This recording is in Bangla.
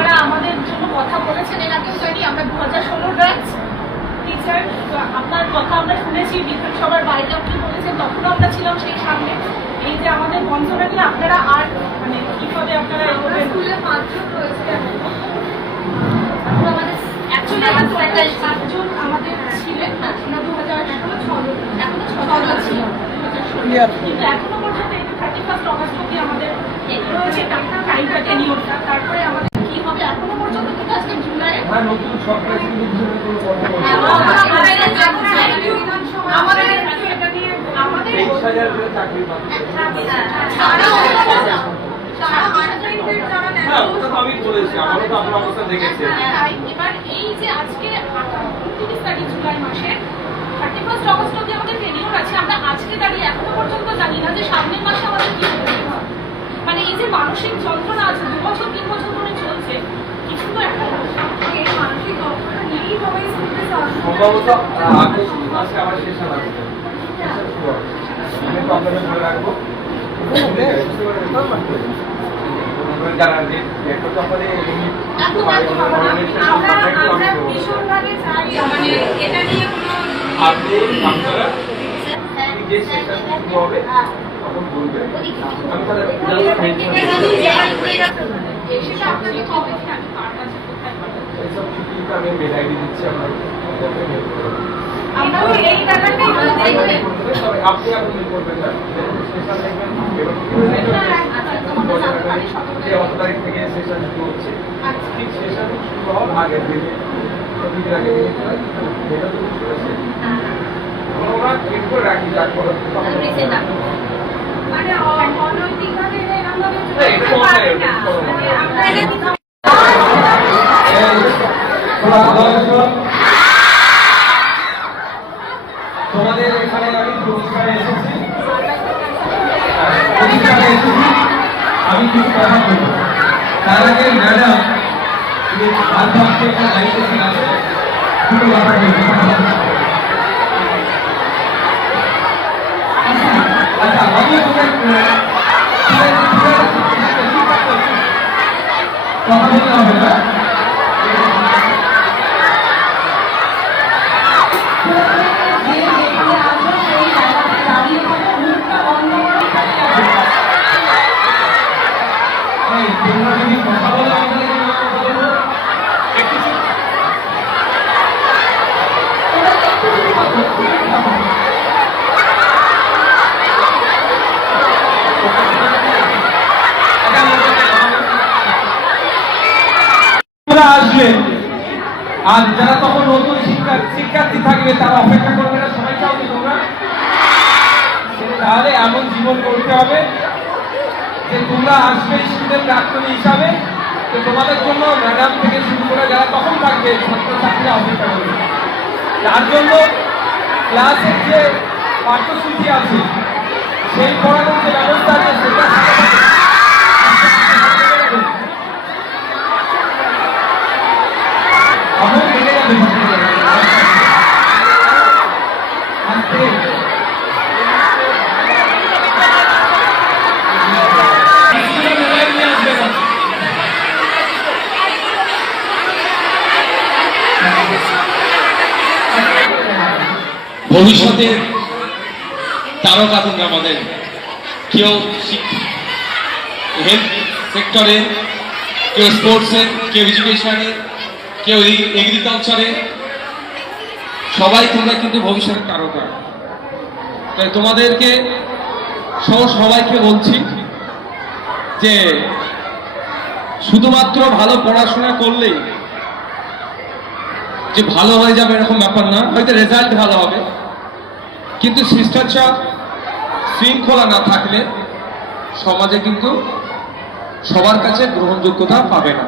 আপনারা আমাদের জন্য কথা বলেছেন এর আগেও জানি। আমরা 2016 ব্যাচ টিচার, আপনার কথা আমরা শুনেছি বিধানসভার বাইরে আপনি বলেছেন, তখনও আমরা ছিলাম সেই সামনে। এই যে আমাদের বঞ্চনা নিয়ে আপনারা আর মানে কিভাবে আপনারা স্কুলের পাঁচজন রয়েছে, আমাদের অ্যাকচুয়ালি আমার 45 আমাদের ছিলেন, আমরা 2016 এখনো 6 ছিল, কিন্তু এখনো পর্যন্ত এই 31 অগস্ট অব্দি আমাদের রয়েছে টাইমটা টেনিওরটা। তারপরে আমাদের কি হবে এখনো পর্যন্ত, কিন্তু আজকে জুলাই নতুন সরকার আমাদের আমাদের আমি বলেছি, আমারও তো আপনার অবস্থা দেখেছি। এবার এই যে আজকে 29 তারিখ জুলাই মাসের 31 অগস্ট অব্দি আমাদের টেনিওর আছে, আমরা আজকে দাঁড়িয়ে এখনো পর্যন্ত জানি না যে সামনের মাসে আমাদের কি হবে। মানে এই যে মানসিক যন্ত্রণা আছে 2 বছর 3 বছর ধরে চলছে, কিছু তো একটা এই মানসিক যন্ত্রণা নিয়েই সবাই সম্ভবত আগস্ট মাসে আবার সেশন আসবে, আমি প্রবলেমে ধরে রাখবো। আপনি আপনারা যে সেশন শুরু হবে তখন বলবেন, আমি তাহলে এইসব ছুটিটা আমি মেল আইডি দিচ্ছি, আপনার আপনি আপনি করবেন না, সেশন দেখবেন যে 8 তারিখ থেকে সেশন শুরু হচ্ছে, ঠিক সেশন শুরু হওয়ার আগের দিনে দিনের আগে এটা তো চলেছে, আমরা ঠিক করে রাখি যা করে মানে অনৈতিকভাবে তোমাদের এখানে আমি প্রতিষ্ঠানে এসেছি, আমি কিছু কথা বলবো। তার আগে ম্যাডাম ভারতবর্ষে একটা দায়িত্বশীল আছে, দুটো কথা বলবো। আচ্ছা, আমি কথা বলতে হবে না। তোমরা যদি কথা বলো আসবে, আর যারা তখন নতুন শিক্ষার্থী থাকবে তারা অপেক্ষা করবে না, সবাই চাও তোমরা, তাহলে এমন জীবন করতে হবে যে তোমরা আসবে স্টুডেন্ট প্রাক্তনী হিসাবে, তো তোমাদের জন্য ম্যাডাম থেকে শুরু করে যারা তখন থাকবে ছাত্রছাত্রীরা অপেক্ষা করবে। তার জন্য ক্লাসের যে পাঠ্যসূচি আছে, সেই পড়ানোর যে ব্যবস্থা আছে সেটা বেড়ে যাবে। ভবিষ্যতের তারকা তোমরা আমাদের, কেউ হেলথ সেক্টরে, কেউ স্পোর্টসে, কেউ এডুকেশনে, কেউ এগ্রিকালচারে, সবাই তোমরা কিন্তু ভবিষ্যতের তারকা। তাই তোমাদেরকে সবাইকে বলছি যে শুধুমাত্র ভালো পড়াশোনা করলেই যে ভালো হয়ে যাবে এরকম ব্যাপার না, হয়তো রেজাল্ট ভালো হবে, কিন্তু শিষ্টাচার শৃঙ্খলা না থাকলে সমাজে কিন্তু সবার কাছে গ্রহণযোগ্যতা পাবে না।